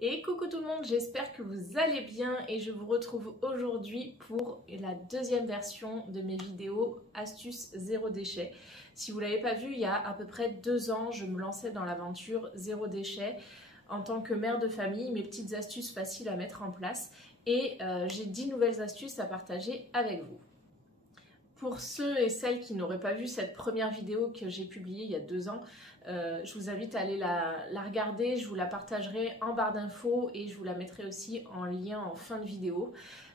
Et coucou tout le monde, j'espère que vous allez bien et je vous retrouve aujourd'hui pour la deuxième version de mes vidéos astuces zéro déchet. Si vous ne l'avez pas vu, il y a à peu près 2 ans, je me lançais dans l'aventure zéro déchet en tant que mère de famille, mes petites astuces faciles à mettre en place et j'ai 10 nouvelles astuces à partager avec vous. Pour ceux et celles qui n'auraient pas vu cette première vidéo que j'ai publiée il y a 2 ans, je vous invite à aller la regarder, je vous la partagerai en barre d'infos et je vous la mettrai aussi en lien en fin de vidéo.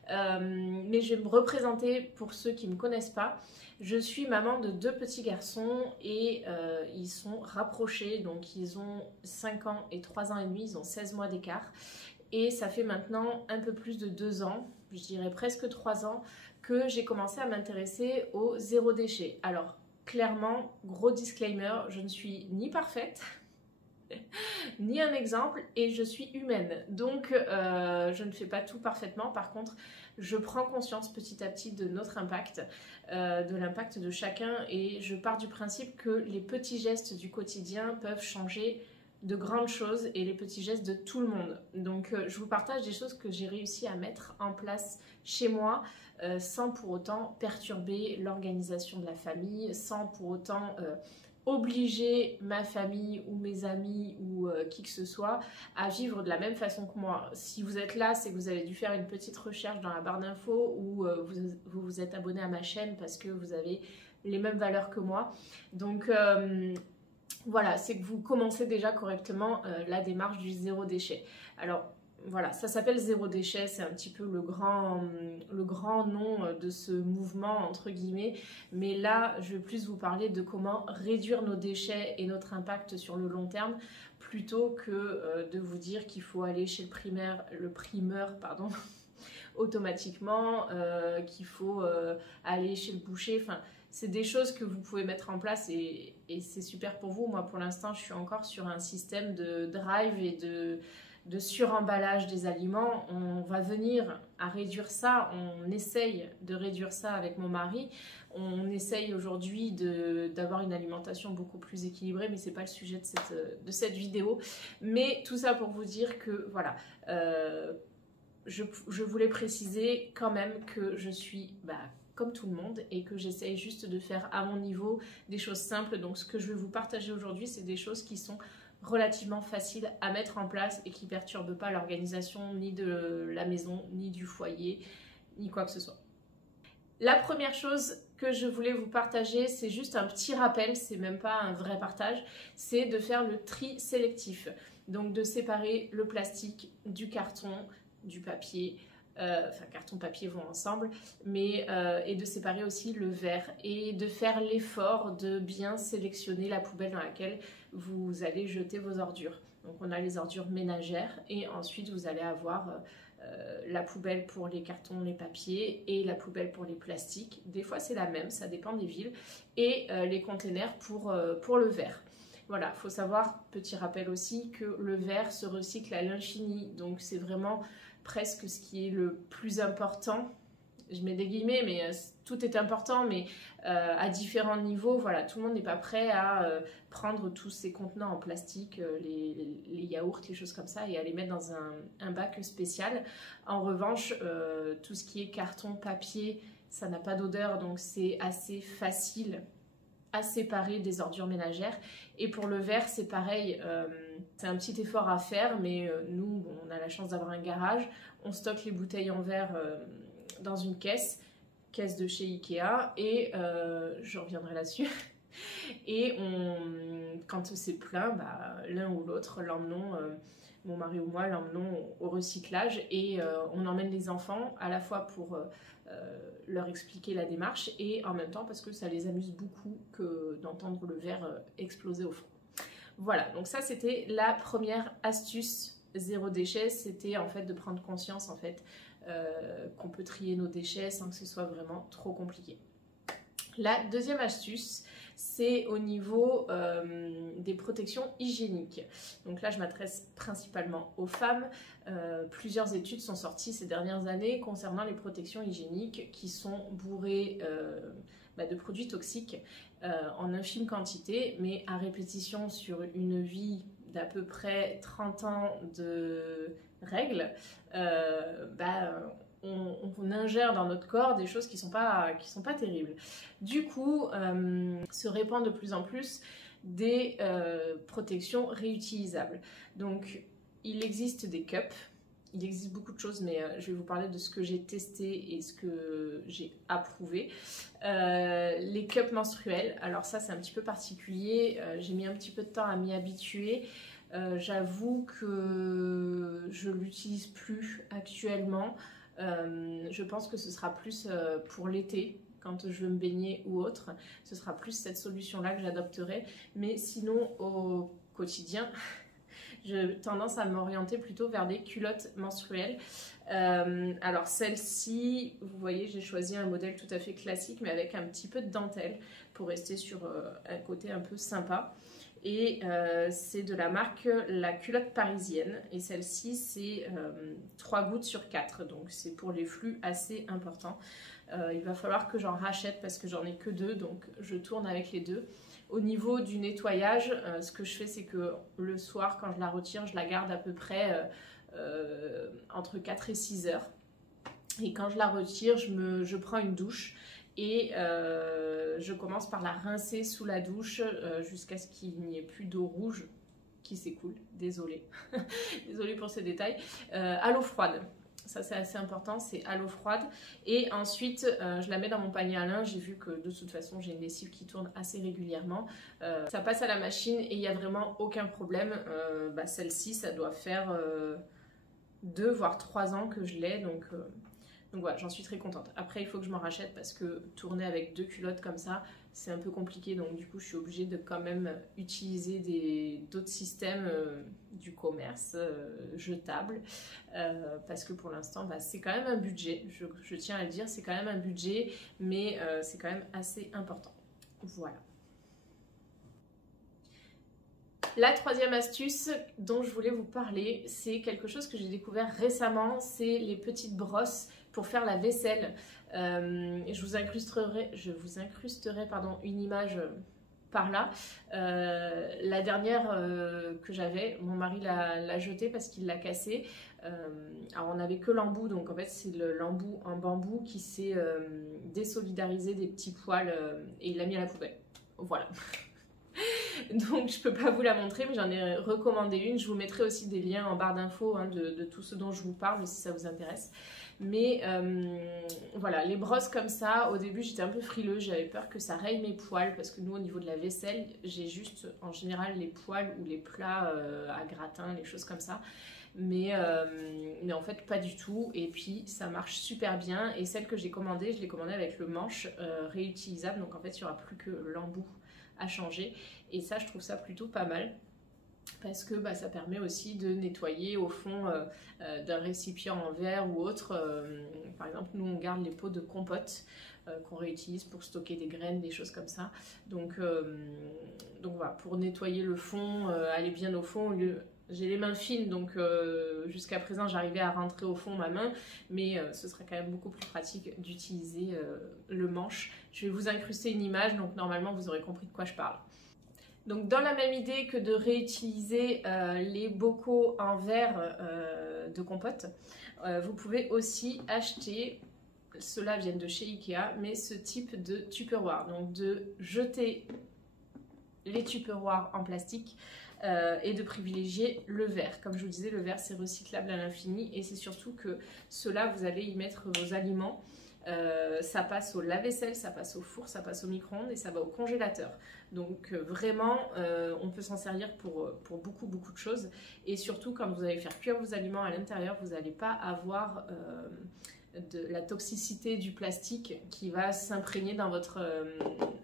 Mais je vais me représenter pour ceux qui ne me connaissent pas. Je suis maman de 2 petits garçons et ils sont rapprochés, donc ils ont 5 ans et 3 ans et demi, ils ont 16 mois d'écart. Et ça fait maintenant un peu plus de 2 ans, je dirais presque 3 ans, que j'ai commencé à m'intéresser au zéro déchet. Alors, clairement, gros disclaimer, je ne suis ni parfaite, ni un exemple, et je suis humaine. Donc, je ne fais pas tout parfaitement. Par contre, je prends conscience petit à petit de notre impact, de l'impact de chacun, et je pars du principe que les petits gestes du quotidien peuvent changer de grandes choses et les petits gestes de tout le monde. Donc je vous partage des choses que j'ai réussi à mettre en place chez moi sans pour autant perturber l'organisation de la famille, sans pour autant obliger ma famille ou mes amis ou qui que ce soit à vivre de la même façon que moi. Si vous êtes là, c'est que vous avez dû faire une petite recherche dans la barre d'infos ou vous vous êtes abonné à ma chaîne parce que vous avez les mêmes valeurs que moi. Donc voilà, c'est que vous commencez déjà correctement la démarche du zéro déchet. Alors voilà, ça s'appelle zéro déchet, c'est un petit peu le grand nom de ce mouvement entre guillemets. Mais là, je vais plus vous parler de comment réduire nos déchets et notre impact sur le long terme, plutôt que de vous dire qu'il faut aller chez le primeur, pardon, automatiquement, qu'il faut aller chez le boucher, enfin... C'est des choses que vous pouvez mettre en place et c'est super pour vous. Moi, pour l'instant, je suis encore sur un système de drive et de suremballage des aliments. On va venir à réduire ça. On essaye de réduire ça avec mon mari. On essaye aujourd'hui d'avoir une alimentation beaucoup plus équilibrée, mais ce n'est pas le sujet de cette vidéo. Mais tout ça pour vous dire que, voilà, je voulais préciser quand même que je suis... comme tout le monde et que j'essaye juste de faire à mon niveau des choses simples. Donc ce que je vais vous partager aujourd'hui, c'est des choses qui sont relativement faciles à mettre en place et qui ne perturbent pas l'organisation ni de la maison, ni du foyer, ni quoi que ce soit. La première chose que je voulais vous partager, c'est juste un petit rappel, c'est même pas un vrai partage, c'est de faire le tri sélectif. Donc de séparer le plastique du carton, du papier, enfin carton papier vont ensemble, mais et de séparer aussi le verre et de faire l'effort de bien sélectionner la poubelle dans laquelle vous allez jeter vos ordures. Donc on a les ordures ménagères et ensuite vous allez avoir la poubelle pour les cartons, les papiers et la poubelle pour les plastiques. Des fois c'est la même, ça dépend des villes, et les containers pour le verre. Voilà, il faut savoir, petit rappel aussi, que le verre se recycle à l'infini, donc c'est vraiment presque ce qui est le plus important. Je mets des guillemets, mais tout est important, mais à différents niveaux. Voilà, tout le monde n'est pas prêt à prendre tous ces contenants en plastique, les yaourts, les choses comme ça, et à les mettre dans un bac spécial. En revanche, tout ce qui est carton, papier, ça n'a pas d'odeur, donc c'est assez facile à séparer des ordures ménagères. Et pour le verre, c'est pareil, c'est un petit effort à faire, mais nous, bon, on a la chance d'avoir un garage, on stocke les bouteilles en verre dans une caisse de chez Ikea, et je reviendrai là-dessus. Et quand c'est plein, l'un ou l'autre l'emmenons, mon mari ou moi l'emmenons au recyclage, et on emmène les enfants à la fois pour leur expliquer la démarche et en même temps parce que ça les amuse beaucoup que d'entendre le verre exploser au fond. Voilà, donc ça c'était la première astuce zéro déchet, c'était en fait de prendre conscience en fait qu'on peut trier nos déchets sans que ce soit vraiment trop compliqué. La deuxième astuce, c'est au niveau des protections hygiéniques. Donc là, je m'adresse principalement aux femmes. Plusieurs études sont sorties ces dernières années concernant les protections hygiéniques qui sont bourrées de produits toxiques en infime quantité, mais à répétition sur une vie d'à peu près 30 ans de règles, on ingère dans notre corps des choses qui sont pas terribles. Du coup, se répand de plus en plus des protections réutilisables. Donc, il existe des cups. Il existe beaucoup de choses, mais je vais vous parler de ce que j'ai testé et ce que j'ai approuvé. Les cups menstruels, alors ça c'est un petit peu particulier, j'ai mis un petit peu de temps à m'y habituer. J'avoue que je ne l'utilise plus actuellement. Je pense que ce sera plus pour l'été, quand je veux me baigner ou autre. Ce sera plus cette solution-là que j'adopterai. Mais sinon, au quotidien, j'ai tendance à m'orienter plutôt vers des culottes menstruelles. Alors celle-ci, vous voyez, j'ai choisi un modèle tout à fait classique, mais avec un petit peu de dentelle pour rester sur un côté un peu sympa. Et c'est de la marque La Culotte Parisienne. Et celle-ci, c'est 3 gouttes sur 4. Donc c'est pour les flux assez importants. Il va falloir que j'en rachète parce que j'en ai que 2. Donc je tourne avec les 2. Au niveau du nettoyage, ce que je fais, c'est que le soir, quand je la retire, je la garde à peu près entre 4 et 6 heures. Et quand je la retire, je prends une douche et je commence par la rincer sous la douche jusqu'à ce qu'il n'y ait plus d'eau rouge qui s'écoule. Désolée. Désolée pour ces détails. À l'eau froide. Ça c'est assez important, c'est à l'eau froide. Et ensuite, je la mets dans mon panier à linge. J'ai vu que de toute façon, j'ai une lessive qui tourne assez régulièrement. Ça passe à la machine et il n'y a vraiment aucun problème. Celle-ci, ça doit faire 2 voire 3 ans que je l'ai. Donc voilà, j'en suis très contente. Après, il faut que je m'en rachète parce que tourner avec 2 culottes comme ça, c'est un peu compliqué. Donc du coup, je suis obligée de quand même utiliser d'autres systèmes du commerce jetables. Parce que pour l'instant, c'est quand même un budget. Je tiens à le dire, c'est quand même un budget, mais c'est quand même assez important. Voilà. La troisième astuce dont je voulais vous parler, c'est quelque chose que j'ai découvert récemment, c'est les petites brosses pour faire la vaisselle. Je vous incrusterai une image par là. La dernière que j'avais, mon mari l'a jetée parce qu'il l'a cassée. Alors on n'avait que l'embout, donc en fait c'est l'embout en bambou qui s'est désolidarisé des petits poils et il l'a mis à la poubelle. Voilà. Donc je peux pas vous la montrer, mais j'en ai recommandé une. Je vous mettrai aussi des liens en barre d'infos de tout ce dont je vous parle si ça vous intéresse. Mais voilà, les brosses comme ça, au début j'étais un peu frileuse, j'avais peur que ça raye mes poils parce que nous au niveau de la vaisselle, j'ai juste en général les poils ou les plats à gratin, les choses comme ça. Mais en fait pas du tout, et puis ça marche super bien. Et celle que j'ai commandée, je l'ai commandée avec le manche réutilisable, donc en fait il n'y aura plus que l'embout à changer, et ça je trouve ça plutôt pas mal parce que ça permet aussi de nettoyer au fond d'un récipient en verre ou autre. Par exemple, nous on garde les pots de compote qu'on réutilise pour stocker des graines, des choses comme ça. Donc voilà, pour nettoyer le fond, aller bien au fond. J'ai les mains fines, donc jusqu'à présent j'arrivais à rentrer au fond ma main, mais ce serait quand même beaucoup plus pratique d'utiliser le manche. Je vais vous incruster une image, donc normalement vous aurez compris de quoi je parle. Donc dans la même idée que de réutiliser les bocaux en verre de compote, vous pouvez aussi acheter, ceux-là viennent de chez Ikea, mais ce type de tupperware. Donc de jeter les tupperwares en plastique et de privilégier le verre. Comme je vous disais, le verre c'est recyclable à l'infini, et c'est surtout que ceux-là vous allez y mettre vos aliments. Ça passe au lave-vaisselle, ça passe au four, ça passe au micro-ondes et ça va au congélateur. Donc vraiment, on peut s'en servir pour beaucoup de choses. Et surtout, quand vous allez faire cuire vos aliments à l'intérieur, vous n'allez pas avoir de la toxicité du plastique qui va s'imprégner dans votre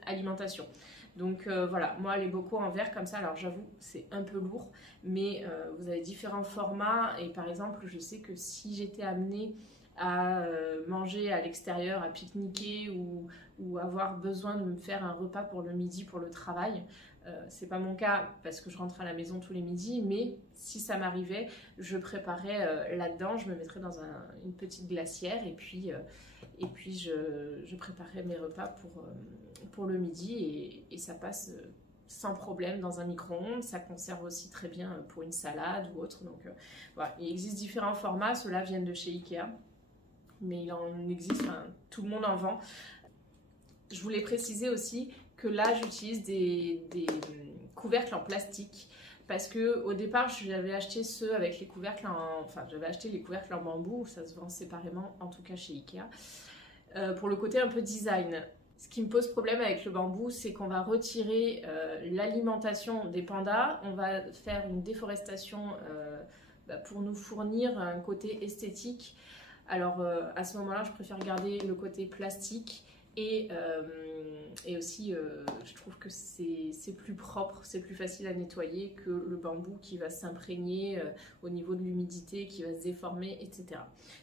alimentation. Donc voilà, moi les bocaux en verre comme ça, alors j'avoue c'est un peu lourd, mais vous avez différents formats. Et par exemple, je sais que si j'étais amenée à manger à l'extérieur, à pique-niquer ou avoir besoin de me faire un repas pour le midi pour le travail. C'est pas mon cas parce que je rentre à la maison tous les midis, mais si ça m'arrivait, je préparais là-dedans, je me mettrais dans une petite glacière et puis je préparais mes repas pour le midi, et ça passe sans problème dans un micro-ondes. Ça conserve aussi très bien pour une salade ou autre. Donc voilà, il existe différents formats. Ceux-là viennent de chez Ikea, mais il en existe, enfin, tout le monde en vend. Je voulais préciser aussi que là j'utilise des couvercles en plastique parce que au départ j'avais acheté ceux avec les couvercles j'avais acheté les couvercles en bambou, ça se vend séparément en tout cas chez Ikea, pour le côté un peu design. Ce qui me pose problème avec le bambou, c'est qu'on va retirer l'alimentation des pandas, on va faire une déforestation pour nous fournir un côté esthétique. Alors à ce moment-là, je préfère garder le côté plastique et aussi je trouve que c'est plus propre, c'est plus facile à nettoyer que le bambou qui va s'imprégner au niveau de l'humidité, qui va se déformer, etc.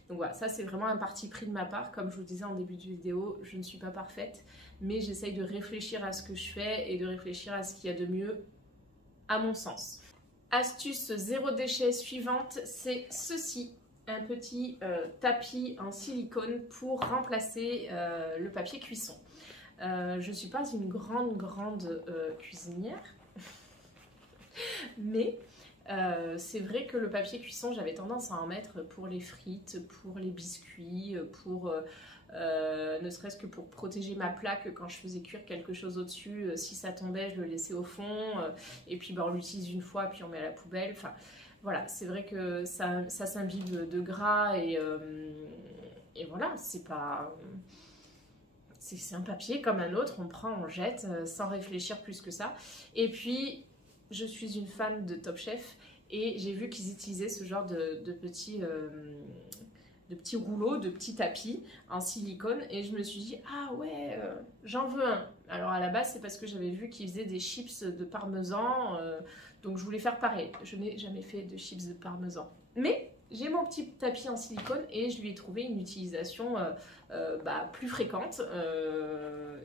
Donc voilà, ça c'est vraiment un parti pris de ma part. Comme je vous disais en début de vidéo, je ne suis pas parfaite, mais j'essaye de réfléchir à ce que je fais et de réfléchir à ce qu'il y a de mieux à mon sens. Astuce zéro déchet suivante, c'est ceci. Un petit tapis en silicone pour remplacer le papier cuisson. Je ne suis pas une grande cuisinière, mais c'est vrai que le papier cuisson, j'avais tendance à en mettre pour les frites, pour les biscuits, pour ne serait-ce que pour protéger ma plaque quand je faisais cuire quelque chose au-dessus. Si ça tombait, je le laissais au fond, et puis on l'utilise une fois, puis on met à la poubelle. Enfin, voilà, c'est vrai que ça s'imbibe de gras et voilà, c'est pas... C'est un papier comme un autre, on prend, on jette sans réfléchir plus que ça. Et puis, je suis une fan de Top Chef et j'ai vu qu'ils utilisaient ce genre de petits rouleaux, de petits tapis en silicone et je me suis dit, ah ouais, j'en veux un. Alors à la base, c'est parce que j'avais vu qu'ils faisaient des chips de parmesan, donc je voulais faire pareil. Je n'ai jamais fait de chips de parmesan. Mais j'ai mon petit tapis en silicone et je lui ai trouvé une utilisation plus fréquente.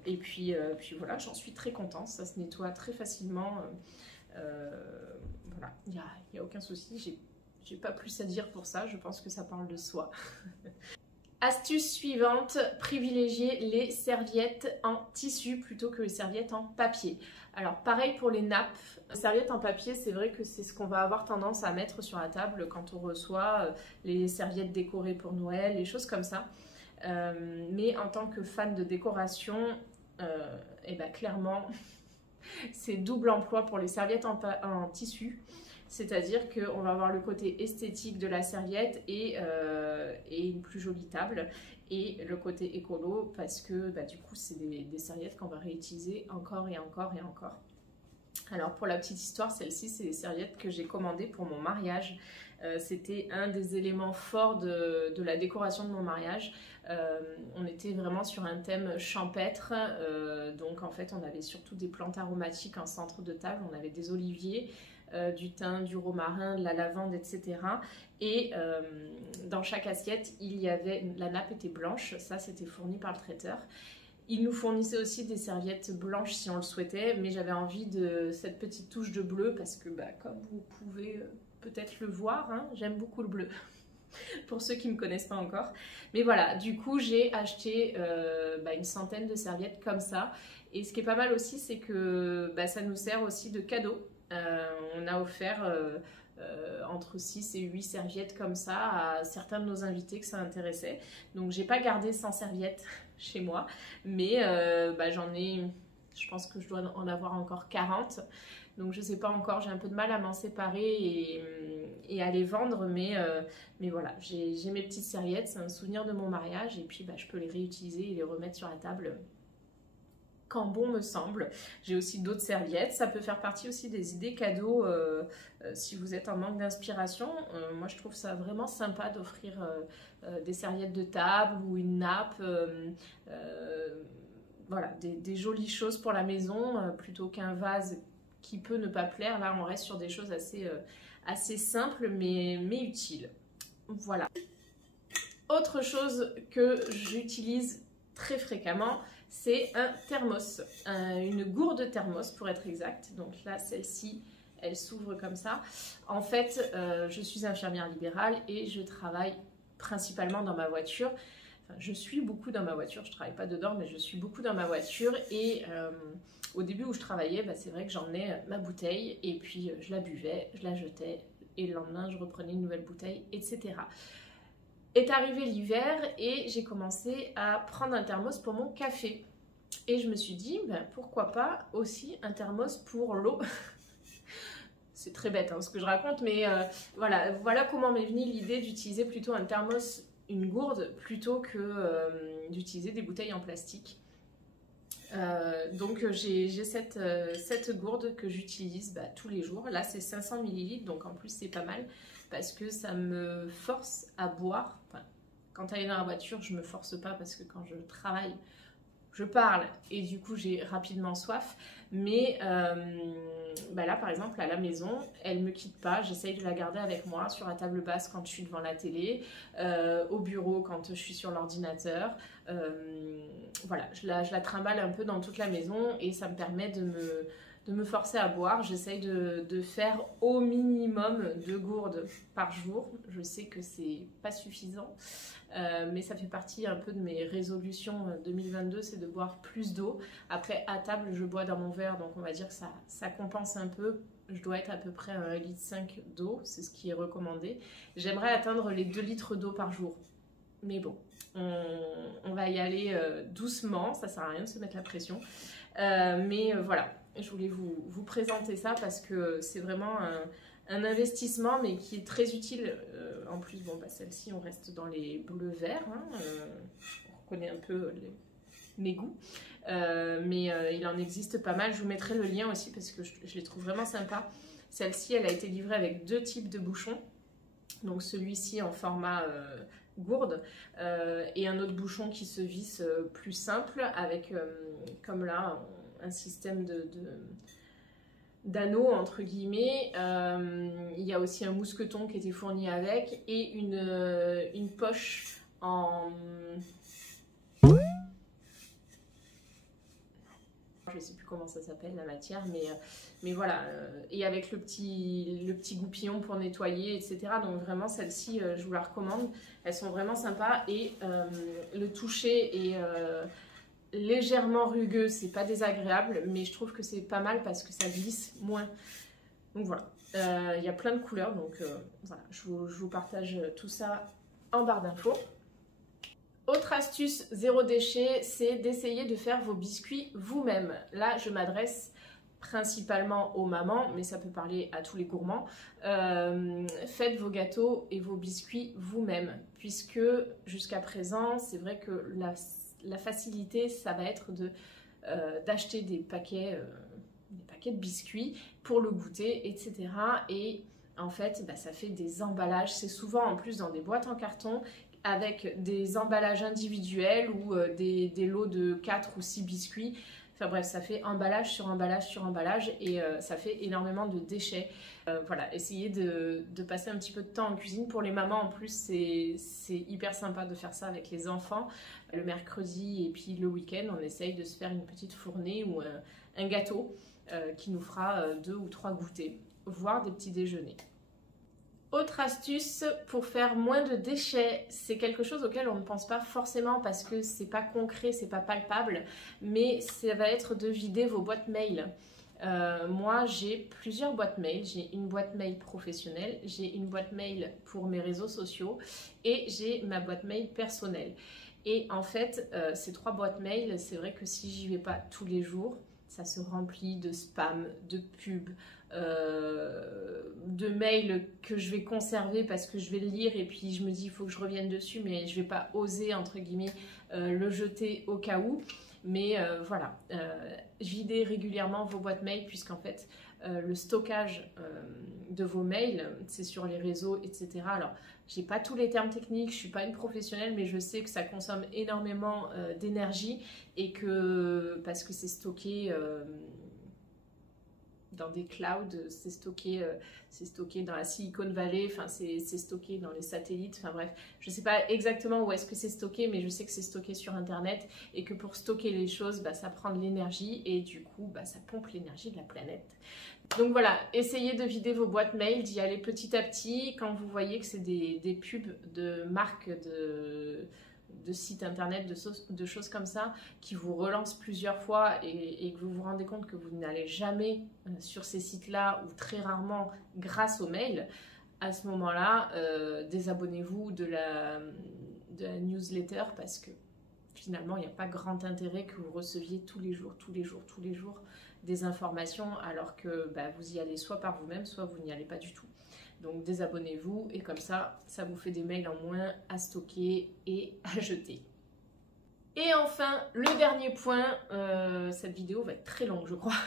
Et puis voilà, j'en suis très contente. Ça se nettoie très facilement. Voilà, il n'y a aucun souci. J'ai pas plus à dire pour ça. Je pense que ça parle de soi. Astuce suivante, privilégier les serviettes en tissu plutôt que les serviettes en papier. Alors pareil pour les nappes, les serviettes en papier, c'est vrai que c'est ce qu'on va avoir tendance à mettre sur la table quand on reçoit les serviettes décorées pour Noël, les choses comme ça. Mais en tant que fan de décoration, clairement, c'est double emploi pour les serviettes en tissu. C'est-à-dire qu'on va avoir le côté esthétique de la serviette et une plus jolie table. Et le côté écolo parce que du coup c'est des serviettes qu'on va réutiliser encore et encore et encore. Alors pour la petite histoire, celle-ci c'est des serviettes que j'ai commandées pour mon mariage. C'était un des éléments forts de la décoration de mon mariage. On était vraiment sur un thème champêtre, donc en fait on avait surtout des plantes aromatiques en centre de table, on avait des oliviers, du thym, du romarin, de la lavande, etc. Et dans chaque assiette, la nappe était blanche, ça c'était fourni par le traiteur. Il nous fournissait aussi des serviettes blanches si on le souhaitait, mais j'avais envie de cette petite touche de bleu parce que comme vous pouvez peut-être le voir, hein, j'aime beaucoup le bleu. Pour ceux qui ne me connaissent pas encore. Mais voilà, du coup j'ai acheté une centaine de serviettes comme ça. Et ce qui est pas mal aussi, c'est que ça nous sert aussi de cadeau. On a offert entre 6 et 8 serviettes comme ça à certains de nos invités que ça intéressait. Donc j'ai pas gardé 100 serviettes chez moi, mais j'en ai, je pense que je dois en avoir encore 40. Donc je sais pas encore, j'ai un peu de mal à m'en séparer et à les vendre, mais voilà, j'ai mes petites serviettes, c'est un souvenir de mon mariage et puis je peux les réutiliser et les remettre sur la table quand bon me semble. J'ai aussi d'autres serviettes, ça peut faire partie aussi des idées cadeaux si vous êtes en manque d'inspiration. Moi je trouve ça vraiment sympa d'offrir des serviettes de table ou une nappe, voilà, des jolies choses pour la maison plutôt qu'un vase qui peut ne pas plaire. Là on reste sur des choses assez simples mais utiles. Voilà. Autre chose que j'utilise très fréquemment, c'est un thermos, une gourde thermos pour être exact. Donc là, celle-ci, elle s'ouvre comme ça. En fait, je suis infirmière libérale et je travaille principalement dans ma voiture. enfin, je suis beaucoup dans ma voiture, je travaille pas dedans, mais je suis beaucoup dans ma voiture et au début où je travaillais, bah, c'est vrai que j'emmenais ma bouteille et puis je la buvais, je la jetais et le lendemain je reprenais une nouvelle bouteille, etc. Est arrivé l'hiver et j'ai commencé à prendre un thermos pour mon café. Et je me suis dit, ben, pourquoi pas aussi un thermos pour l'eau. C'est très bête hein, ce que je raconte, mais voilà comment m'est venue l'idée d'utiliser plutôt un thermos, une gourde, plutôt que d'utiliser des bouteilles en plastique. Donc j'ai cette gourde que j'utilise tous les jours. Là c'est 500 ml, donc en plus c'est pas mal parce que ça me force à boire. Enfin, quand elle est dans la voiture, je me force pas parce que quand je travaille, je parle et du coup j'ai rapidement soif. Mais là par exemple à la maison, elle me quitte pas. J'essaye de la garder avec moi sur la table basse quand je suis devant la télé, au bureau quand je suis sur l'ordinateur. Voilà, je la trimballe un peu dans toute la maison et ça me permet de me forcer à boire. J'essaye de faire au minimum 2 gourdes par jour. Je sais que c'est pas suffisant, mais ça fait partie un peu de mes résolutions 2022, c'est de boire plus d'eau. Après, à table, je bois dans mon verre, donc on va dire que ça compense un peu. Je dois être à peu près à 1,5 litre d'eau, c'est ce qui est recommandé. J'aimerais atteindre les 2 litres d'eau par jour. Mais bon, on va y aller doucement, ça sert à rien de se mettre la pression. Voilà, je voulais vous présenter ça parce que c'est vraiment un investissement mais qui est très utile. En plus, celle-ci, on reste dans les bleus-verts, hein, on reconnaît un peu mes goûts. Il en existe pas mal, je vous mettrai le lien aussi parce que je les trouve vraiment sympas. Celle-ci, elle a été livrée avec 2 types de bouchons. Donc celui-ci en format gourde et un autre bouchon qui se visse plus simple avec, comme là, un système d'anneaux entre guillemets. Il y a aussi un mousqueton qui était fourni avec et une poche en... Je ne sais plus comment ça s'appelle la matière, mais voilà, et avec le petit goupillon pour nettoyer, etc. Donc vraiment celle-ci, je vous la recommande, elles sont vraiment sympas et le toucher est légèrement rugueux, c'est pas désagréable, mais je trouve que c'est pas mal parce que ça glisse moins. Donc voilà, il y a plein de couleurs, donc voilà, je vous partage tout ça en barre d'infos. Autre astuce zéro déchet, c'est d'essayer de faire vos biscuits vous-même. Là, je m'adresse principalement aux mamans, mais ça peut parler à tous les gourmands. Faites vos gâteaux et vos biscuits vous-même, puisque jusqu'à présent, c'est vrai que la facilité, ça va être d'acheter des paquets de biscuits pour le goûter, etc. Et en fait, ça fait des emballages. C'est souvent en plus dans des boîtes en carton avec des emballages individuels ou des lots de 4 ou 6 biscuits. Enfin bref, ça fait emballage sur emballage sur emballage et ça fait énormément de déchets. Voilà, essayez de passer un petit peu de temps en cuisine. Pour les mamans en plus, c'est hyper sympa de faire ça avec les enfants. Le mercredi et puis le week-end, on essaye de se faire une petite fournée ou un gâteau qui nous fera 2 ou 3 goûters, voire des petits déjeuners. Autre astuce pour faire moins de déchets, c'est quelque chose auquel on ne pense pas forcément parce que c'est pas concret, c'est pas palpable, mais ça va être de vider vos boîtes mail. Moi j'ai plusieurs boîtes mail, j'ai une boîte mail professionnelle, j'ai une boîte mail pour mes réseaux sociaux et j'ai ma boîte mail personnelle. Et en fait, ces 3 boîtes mail, c'est vrai que si j'y vais pas tous les jours, ça se remplit de spam, de pubs, de mails que je vais conserver parce que je vais le lire et puis je me dis il faut que je revienne dessus mais je vais pas oser entre guillemets le jeter au cas où. Mais voilà, videz régulièrement vos boîtes mail puisqu'en fait le stockage de vos mails c'est sur les réseaux, etc. Alors j'ai pas tous les termes techniques, je suis pas une professionnelle mais je sais que ça consomme énormément d'énergie et que parce que c'est stocké dans des clouds, c'est stocké dans la Silicon Valley, enfin c'est stocké dans les satellites, enfin bref, je ne sais pas exactement où est-ce que c'est stocké, mais je sais que c'est stocké sur internet et que pour stocker les choses, ça prend de l'énergie et du coup, ça pompe l'énergie de la planète. Donc voilà, essayez de vider vos boîtes mail, d'y aller petit à petit. Quand vous voyez que c'est des pubs de marques de sites internet, de choses comme ça, qui vous relancent plusieurs fois et que vous vous rendez compte que vous n'allez jamais sur ces sites-là ou très rarement grâce aux mails, à ce moment-là, désabonnez-vous de la newsletter parce que finalement, il n'y a pas grand intérêt que vous receviez tous les jours des informations alors que vous y allez soit par vous-même, soit vous n'y allez pas du tout. Donc désabonnez-vous et comme ça, ça vous fait des mails en moins à stocker et à jeter. Et enfin, le dernier point, cette vidéo va être très longue je crois.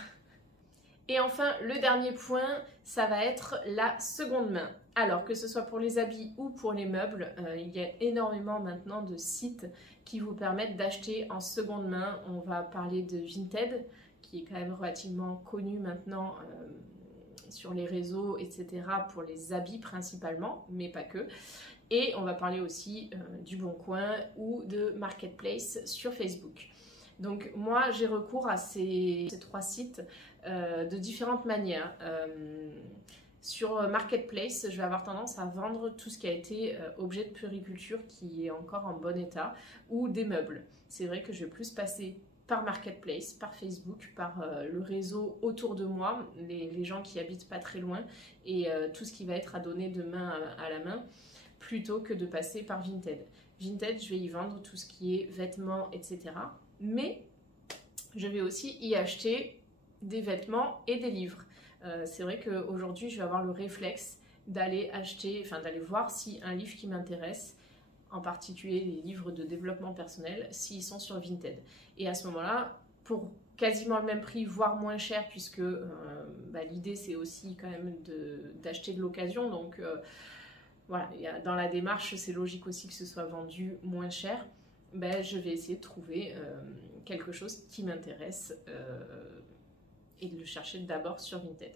Et enfin, le dernier point, ça va être la seconde main. Alors, que ce soit pour les habits ou pour les meubles, il y a énormément maintenant de sites qui vous permettent d'acheter en seconde main. On va parler de Vinted, qui est quand même relativement connu maintenant sur les réseaux, etc. pour les habits principalement, mais pas que. Et on va parler aussi du Bon Coin ou de Marketplace sur Facebook. Donc moi j'ai recours à ces 3 sites de différentes manières. Sur Marketplace, je vais avoir tendance à vendre tout ce qui a été objet de puériculture qui est encore en bon état ou des meubles. C'est vrai que je vais plus passer par Marketplace, par Facebook, par le réseau autour de moi, les gens qui habitent pas très loin et tout ce qui va être à donner de main à la main plutôt que de passer par Vinted. Vinted, je vais y vendre tout ce qui est vêtements, etc. Mais je vais aussi y acheter des vêtements et des livres. C'est vrai qu'aujourd'hui, je vais avoir le réflexe d'aller d'aller voir si un livre qui m'intéresse, en particulier les livres de développement personnel, s'ils sont sur Vinted. Et à ce moment-là, pour quasiment le même prix, voire moins cher, puisque l'idée c'est aussi quand même d'acheter de l'occasion, donc voilà, dans la démarche, c'est logique aussi que ce soit vendu moins cher. Je vais essayer de trouver quelque chose qui m'intéresse et de le chercher d'abord sur Vinted.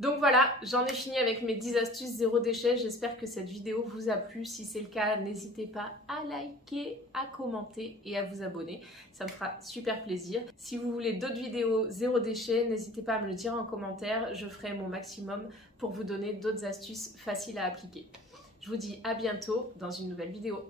Donc voilà, j'en ai fini avec mes 10 astuces zéro déchet. J'espère que cette vidéo vous a plu. Si c'est le cas, n'hésitez pas à liker, à commenter et à vous abonner. Ça me fera super plaisir. Si vous voulez d'autres vidéos zéro déchet, n'hésitez pas à me le dire en commentaire. Je ferai mon maximum pour vous donner d'autres astuces faciles à appliquer. Je vous dis à bientôt dans une nouvelle vidéo.